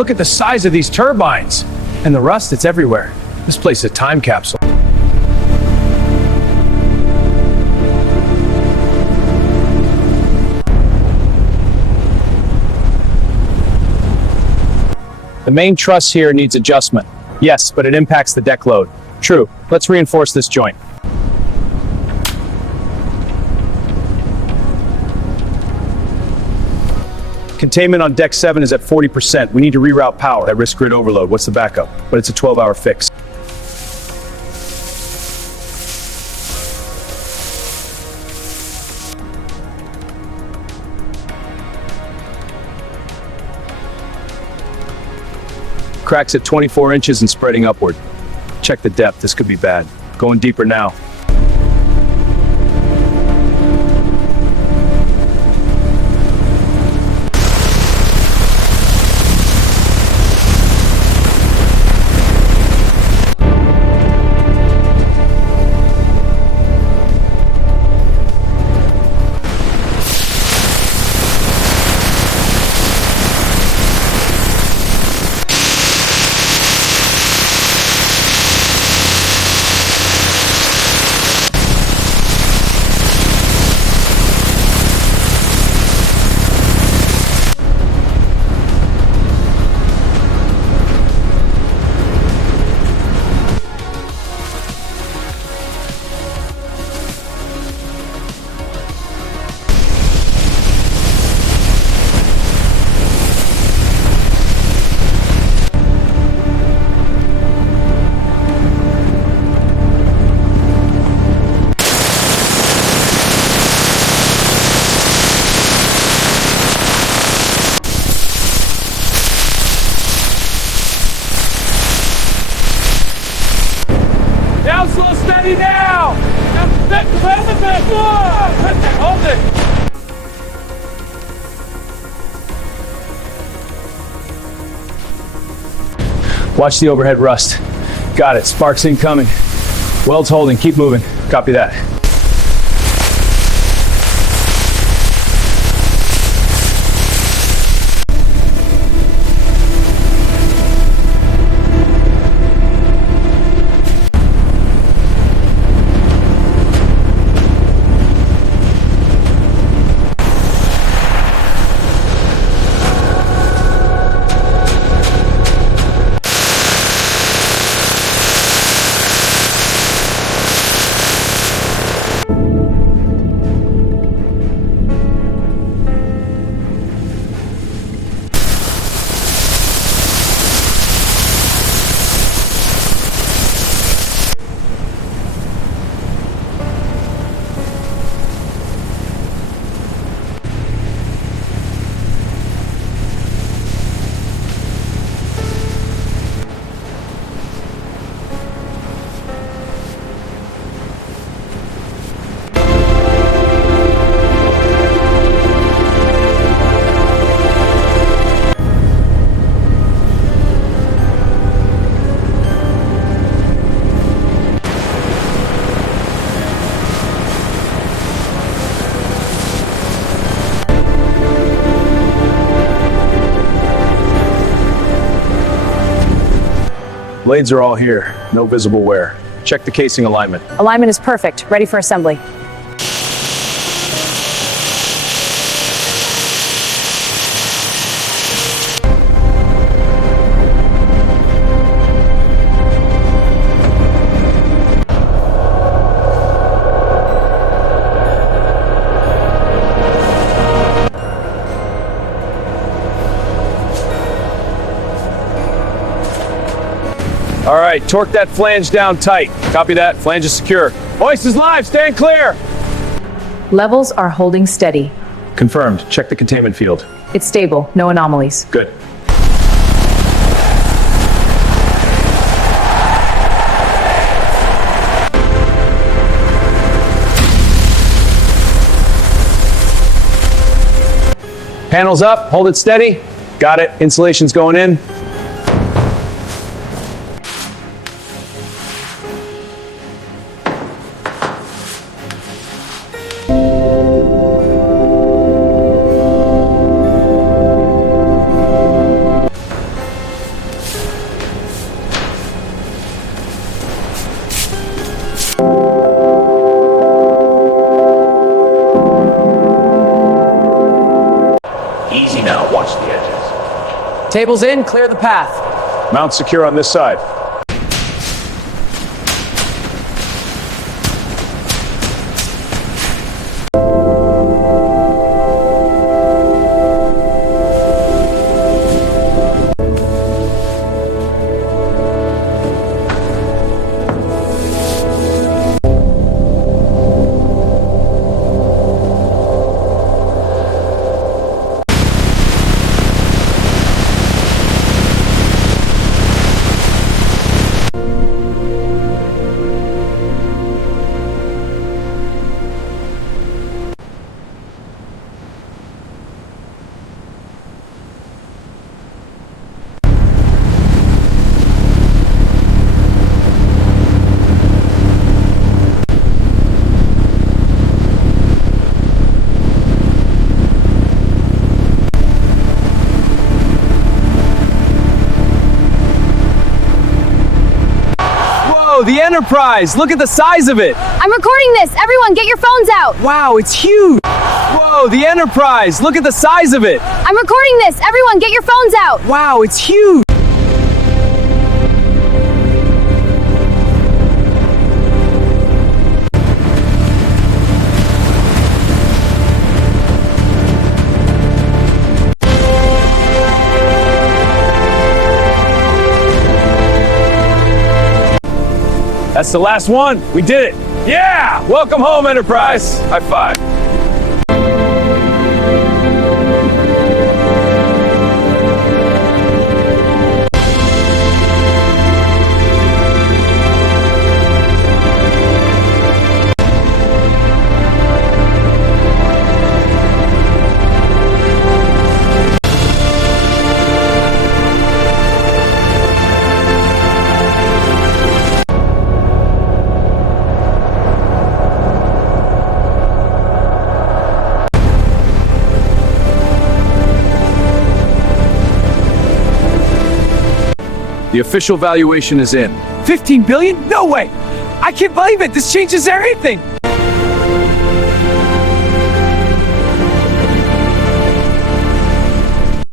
look at the size of these turbines. And the rust, it's everywhere. This place is a time capsule. The main truss here needs adjustment. Yes, but it impacts the deck load. True. Let's reinforce this joint. Containment on deck 7 is at 40%. We need to reroute power. That risks grid overload. What's the backup? But it's a 12-hour fix. Cracks at 24 inches and spreading upward. Check the depth. This could be bad. Going deeper now. Down, slow, steady now! Hold it! Watch the overhead rust. Got it, sparks incoming. Welds holding, keep moving. Copy that. Blades are all here, no visible wear. Check the casing alignment. Alignment is perfect, ready for assembly. All right, torque that flange down tight. Copy that, flange is secure. Hoist is live, stand clear. Levels are holding steady. Confirmed, check the containment field. It's stable, no anomalies. Good. Panels up, hold it steady. Got it, insulation's going in. Easy now, watch the edges. Tables in, clear the path. Mount secure on this side. The Enterprise! Look at the size of it! I'm recording this! Everyone, get your phones out! Wow, it's huge! Whoa, the Enterprise! Look at the size of it! I'm recording this! Everyone, get your phones out! Wow, it's huge! That's the last one. We did it. Yeah! Welcome home, Enterprise. High five. The official valuation is in. 15 billion? No way! I can't believe it! This changes everything!